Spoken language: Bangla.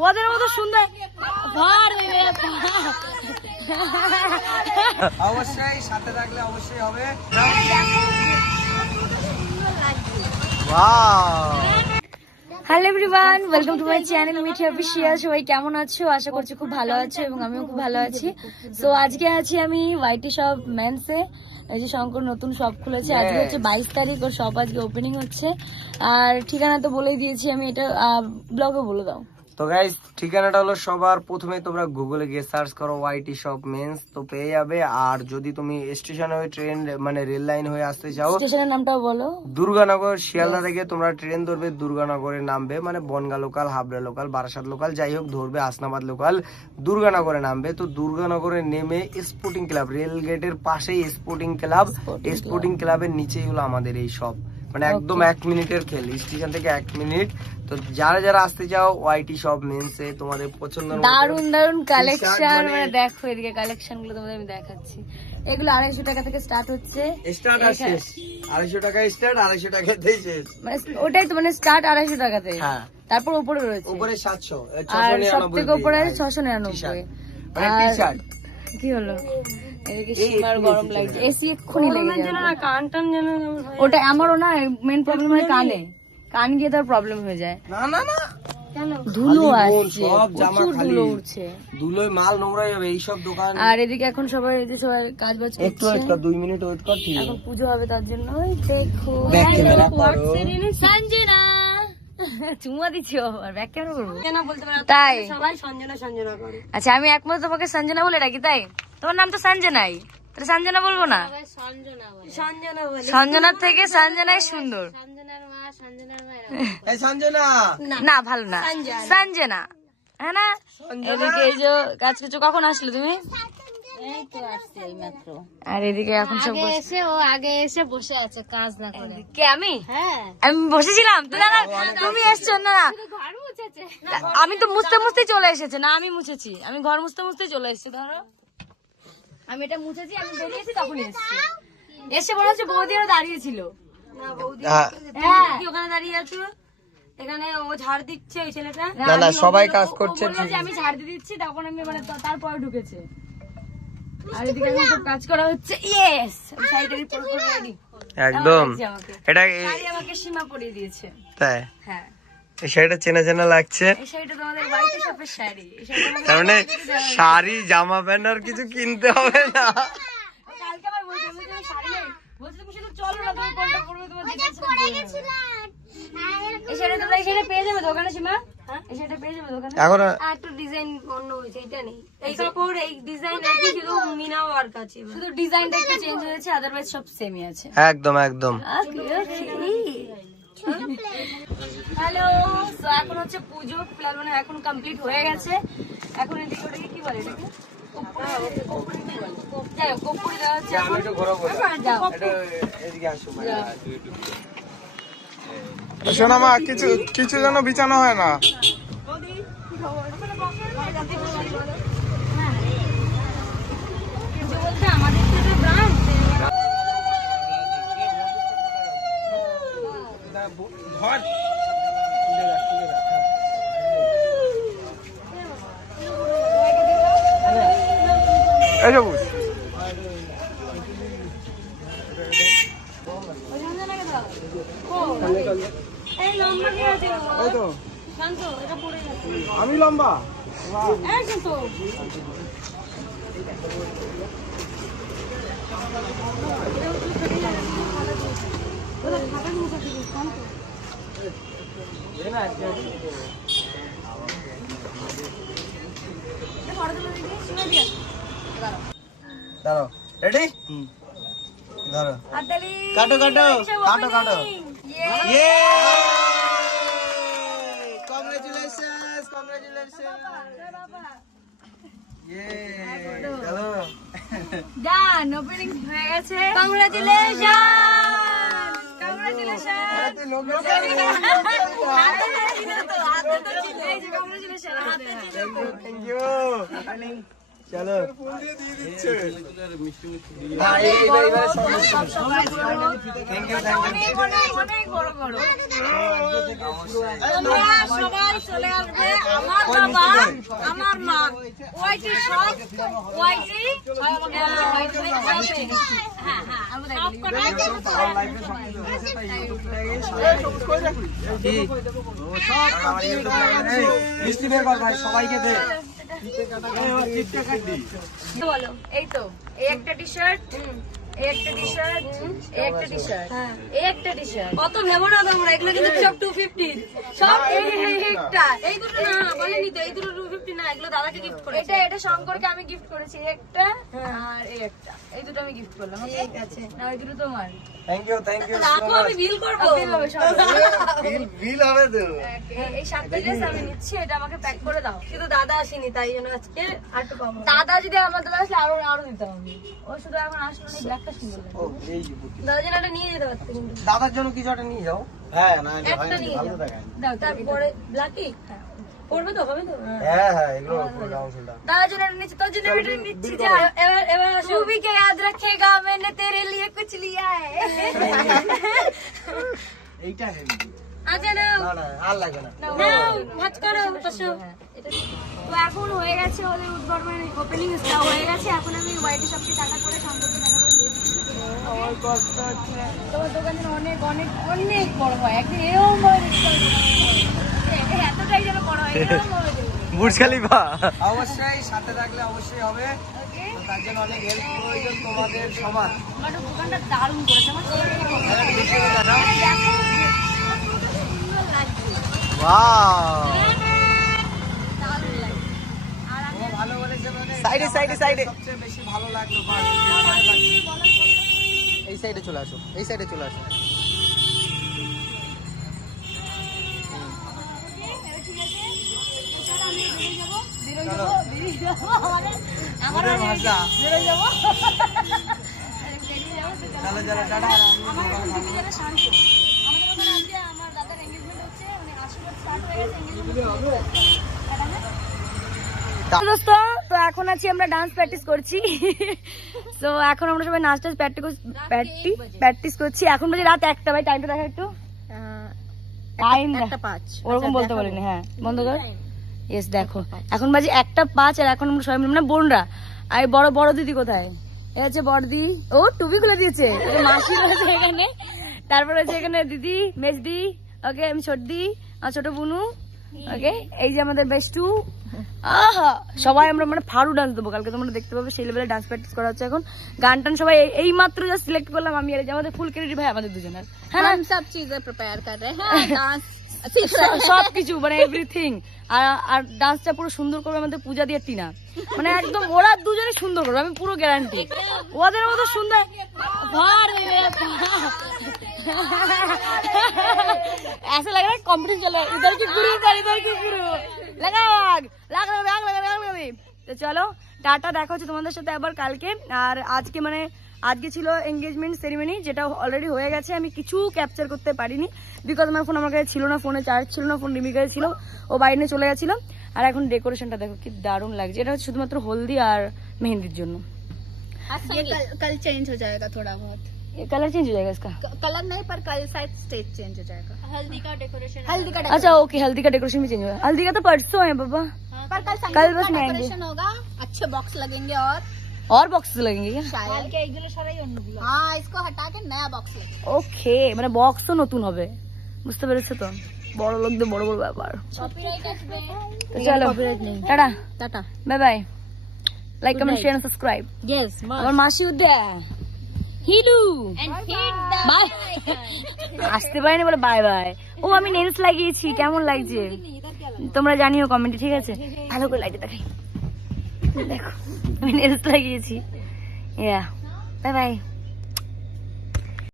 ওদের মতো সুন্দর অবশ্যই সাথে থাকলে অবশ্যই হবে hello everyone welcome to my channel Mithi official সবাই কেমন আছো? আশা করছি খুব ভালো আছো এবং আমিও খুব ভালো আছি। তো আজকে আছি আমি ওয়াইটি শপ ম্যানসে এই যে শঙ্কর নতুন শপ খুলেছে। আজকে হচ্ছে বাইশ তারিখ ওর শপ আজকে ওপেনিং হচ্ছে। আর ঠিকানা তো বলে দিয়েছি আমি এটা ব্লগে বলে দাও। তো গাইস ঠিকানাটা হলো সবার প্রথমে তোমরা গুগলে গিয়ে সার্চ করো ওয়াইটি শপ মেন্স তো পেয়ে যাবে। আর যদি তুমি স্টেশন হয়ে ট্রেন মানে রেল লাইন হয়ে আসতে চাও স্টেশনের নামটাও বলো। দুর্গানগর শিয়ালদা থেকে তোমরা ট্রেন ধরবে দুর্গানগরে নামবে মানে Bongaon local Habra local Barasat local যাই হোক ধরবে আসনাবাদ লোকাল দুর্গানগরে নামবে। তো দুর্গানগরে নেমে স্পোর্টিং ক্লাব রেল গেটের পাশেই স্পোর্টিং ক্লাব স্পোর্টিং ক্লাবের নিচেই হলো আমাদের এই শপ মানে একদম এক মিনিটের খেল। স্টেশন থেকে এক মিনিট। তো যারা যারা আসতে চাও ওয়াইটি শপ মেন্সে তোমাদের পছন্দ দারুণ দারুণ কালেকশন মানে- দেখো এদিকে কালেকশনগুলো তোমাদের আমি দেখাচ্ছি। এগুলো আড়াইশো টাকা থেকে স্টার্ট হচ্ছে। স্টার্ট আর শেষ। আড়াইশো টাকা স্টার্ট আড়াইশো টাকাতেই শেষ। মানে ওটাই তো মানে স্টার্ট আড়াইশো টাকাতে। হ্যাঁ। তারপর উপরে রয়েছে। উপরে সাতশো আর সব থেকে উপরে ছশো নিরানব্বই। মানে কি হলো? সীমার গরম লাগছে। এসি এক্ষুনি লেগে যাবে। কান টান যেন ওটা আমারও না মেন প্রবলেম হয় কানে। কান গিয়ে তার প্রবলেম হয়ে যায়। না না না। ধুলো আসছে প্রচুর ধুলো উঠছে। ধুলোয় মাল নোংরা হয়ে যাবে এইসব দোকান। আর এদিকে এখন সবাই এই যে সবাই কাজ বাজ একটু ওয়েট করছে কর মিনিট ওয়েট কর ঠিক এখন পুজো হবে তার জন্য। ওই দেখো। Back camera করো। সঞ্জনা। চুমা দিচ্ছি আর ব্যাক ক্যামেরা করব। তাই? সবাই সঞ্জনা সঞ্জনা করে। আচ্ছা আমি একমাত্র তোমাকে সঞ্জনা বলে ডাকি তাই? তোমার নাম তো সঞ্জনাই। তাহলে সঞ্জনা বলব না? সঞ্জনা সঞ্জনার থেকে সঞ্জনাই সুন্দর। না ভালো না। সঞ্জনা। হ্যাঁ না? এদিকে এই যে কাজ কিছু কখন আসলে তুমি? এই তো আসছে এই মাত্র। আর এদিকে এখন সব এসে ও আগে এসে বসে আছে কাজ না করে। কে আমি? হ্যাঁ। আমি বসেছিলাম? তো না না তুমি এসছো না না। আমি তো মুছতে মুছতে চলে এসেছে না আমি মুছেছি। আমি ঘর মুছতে মুছতে চলে এসেছি ধরো। আমি এটা মুছেছি আমি বেরিয়েছি তখন এসেছি। এসে মনে হচ্ছে বৌদি ওরা দাঁড়িয়ে ছিল। হ্যাঁ। হ্যাঁ। কি ওখানে দাঁড়িয়ে আছো? এখানে ও ঝাড় দিচ্ছে ওই ছেলেটা? না না সবাই কাজ করছে আমি ঝাড় দিয়ে দিচ্ছি তখন আমি মানে তারপরে ঢুকেছে। আর এদিকে সব কাজ করা হচ্ছে। ইয়েস শাড়িটারি পরে রেডি একদম। এটা আমাকে সীমা পরিয়ে দিয়েছে। তাই? হ্যাঁ। এই শাড়িটা চেনা চেনা লাগছে। এই শাড়িটা তো আমাদের হোয়াইট শপের শাড়ি। এই শাড়িটা আমাকে তার মানে। শাড়ি। জামা প্যান্ট আর কিছু কিনতে হবে না। কালকে আমার বলছে বলছে আমি শাড়ি নেই। বলছে তুমি শুধু চলো না তুমি কোনটা পরবে তোমার দেখে এই শাড়ি তোমরা পেয়ে যাবে দোকানে সীমা? এই শাড়িটা পেয়ে যাবে দোকানে? এখন আর একটু ডিজাইন অন্য হয়েছে এটা নেই। এই কাপড় এই ডিজাইন একই শুধু ওয়ার্ক আছে শুধু ডিজাইনটা একটু চেঞ্জ হয়েছে আদারওয়াইজ সব সেমই আছে। একদম একদম। হ্যালো তো এখন হচ্ছে পুজো প্ল্যান মানে এখন কমপ্লিট হয়ে গেছে। এখন এদিকে ওটাকে কি বলে এটাকে? শোনা মা কিছু কিছু যেন বিছানো হয় না। আমাদের তো এটা ব্রাঞ্চ এই যে এই আমি লম্বা। এই শান্ত দাঁড়াও। রেডি ধরো। কাটো কাটো। কাটো কাটো. ইয়ে কংগ্রেচুলেশনস কংগ্রেচুলেশনস ইয়ে চলো Done, opening হয়ে গেছে। Congratulations! Congratulations! এই যে congratulations, হাতে। থ্যাংক ইউ চলো অনেক বড় বড়। তোমরা সবাই চলে আসবে। আমার বাবা আমার মা। ওয়াইটি সব হ্যাঁ হ্যাঁ ভাই সবাইকে দে এই তো এই একটা টি শার্ট একটা টি শার্ট একটা টি শার্ট একটা টি শার্ট অত ভেবো না তোমরা এগুলো কিন্তু সব টু ফিফটি সব এই এই একটা। এই দুটো না বলেনি তো এই দুটো টু ফিফটি না এগুলো দাদাকে গিফট করে এটা এটা শঙ্করকে আমি গিফট করেছি একটা আর এই একটা। এই দুটো আমি গিফট করলাম ওকে ঠিক আছে। না ওই দুটো তোমার। থ্যাংক ইউ থ্যাংক ইউ রাখো আমি বিল করব। বিল হবে সব। বিল বিল হবে তো এই- এই সাতটা ড্রেস আমি নিচ্ছি এটা আমাকে প্যাক করে দাও। কিন্তু দাদা আসেনি তাই জন্য আজকে আর। দাদা যদি আমাদের আসলে আরও আরও দিতাম ও শুধু এখন আসলো না ব্ল্যাকটা সুন্দর লাগে ও এই যে বুদ্ধি। দাদা যেন একটা নিয়ে যেতে পারতো কিন্তু দাদার জন্য কিছু একটা নিয়ে যাও হ্যাঁ না একটা নিয়ে যাও দাও তারপরে তারপরে ব্ল্যাকি পড়বে তো হবে তো হ্যাঁ হ্যাঁ এগুলো করে দাও সেটা दादा जो ने तो जो ने नीचे जा এবার এবার আসো तू भी क्या याद रखेगा मैंने तेरे लिए कुछ लिया है এইটা হেভি আচ্ছা না না না আর লাগবে না নাও ভাত করো বসো তো এখন হয়ে গেছে ওদের উদ্বোধন ওপেনিং স্টার হয়ে গেছে এখন আমি হোয়াইট শপকে টাকা আমার কষ্ট হচ্ছে তোমার দোকান অনেক অনেক অনেক বড় হয়। একদিন এরকম ভাবে দেখতে হবে তোমার দোকান। এ- এতটাই যেন বড় হয় এরকম ভাবে বুর্জ খালিফা অবশ্যই সাথে থাকলে অবশ্যই হবে। তার জন্য অনেক হেল্প প্রয়োজন তোমাদের সবার। দোকানটা দারুণ করেছে আমার। হ্যাঁ, মানে মানে। সাইডে সাইডে সাইডে। সবচেয়ে বেশি ভালো লাগল এই সাইডে চলে আসো এই সাইডে চলে আসো। আমার দাদার এঙ্গেজমেন্ট হচ্ছে মানে আশীর্বাদ স্টার্ট হয়ে গেছে এঙ্গেজমেন্ট তো এখন আছি আমরা ডান্স প্র্যাকটিস করছি। তো এখন আমরা সবাই নাচ টাচ প্র্যাকটিস প্র্যাকটিস করছি। এখন বাজে রাত একটা ভাই টাইমটা দেখা একটু। টাইম পাঁচ। ওরকম বলতে বলিনি হ্যাঁ বন্ধ কর। ইয়েস দেখো। এখন বাজে একটা পাঁচ আর এখন আমরা সবাই মানে বোনরা। আর বড় বড় দিদি কোথায়? এ হচ্ছে বড়দি। ও টুপি খুলে দিয়েছে। মাসি রয়েছে এখানে। তারপর হচ্ছে এখানে দিদি মেজদি ওকে আমি ছোটদি আর ছোট বুনু। ওকে এই যে আমাদের বেস্টু আহা সবাই আমরা মানে ফাড়ু ডান্স দেবো কালকে তোমরা দেখতে পাবে সেই লেভেলে ডান্স প্র্যাকটিস করা হচ্ছে এখন গান টান সবাই এই- এই মাত্র যা সিলেক্ট করলাম আমি আর এই যে আমাদের ফুল ক্রেডিট ভাই আমাদের দুজনের হ্যাঁ না? सब चीजें प्रिपेयर कर रहे हैं डांस সব কিছু মানে এভরিথিং আর আর ডান্সটা পুরো সুন্দর করবে আমাদের পূজা দিয়ে টিনা মানে একদম ওরা দুজনে সুন্দর করবে আমি পুরো গ্যারান্টি ওদের মতো সুন্দর ভার রে ভার। ऐसा लग रहा है कंपटीशन चल रहा है इधर की गुरु इधर इधर की गुरु लगा आग লাগ লাগ লাগ লাগ লাগ লাগ তো চলো টাটা দেখা হচ্ছে তোমাদের সাথে আবার কালকে আর আজকে মানে আজকে ছিল এঙ্গেজমেন্ট সেরিমনি যেটা অলরেডি হয়ে গেছে আমি কিছু ক্যাপচার করতে পারিনি বিকজ আমার ফোন আমার কাছে ছিল না ফোনে চার্জ ছিল না ফোন রিমি কাছে ছিল ও বাইরে নিয়ে চলে গেছিল আর এখন ডেকোরেশনটা দেখো কি দারুণ লাগছে এটা হচ্ছে শুধুমাত্র হলদি আর মেহেন্দির জন্য ये कल कल चेंज हो जाएगा थोड़ा बहुत কালার চেঞ্জ হয়ে গেছে कलर नहीं पर कल शायद स्टेज चेंज हो जाएगा हल्दी का डेकोरेशन हल्दी का अच्छा ओके हल्दी का डेकोरेशन भी चेंज हुआ हल्दी का तो परसों है बाबा डेकोरेशन पर कल कल संगीत बस का मैं आएंगे। डेकोरेशन होगा अच्छे बॉक्स लगेंगे और और बॉक्सेस लगेंगे क्या शायद हाँ इसको हटा के नया बॉक्स लगेगा ওকে মানে বক্সও নতুন হবে বুঝতে পেরেছো তো বড় লোকদের বড় বড় ব্যাপার তো চলো tata tata bye bye like comment share subscribe yes আমার মাসি উদ্দে হিলু। আসতে পারেনি বলে বাই বাই ও আমি নেলস লাগিয়েছি কেমন লাগছে? তোমরা জানিও কমেন্টে ঠিক আছে? ভালো করে লাগছে দেখো আমি নেলস লাগিয়েছি। ইয়া বাই বাই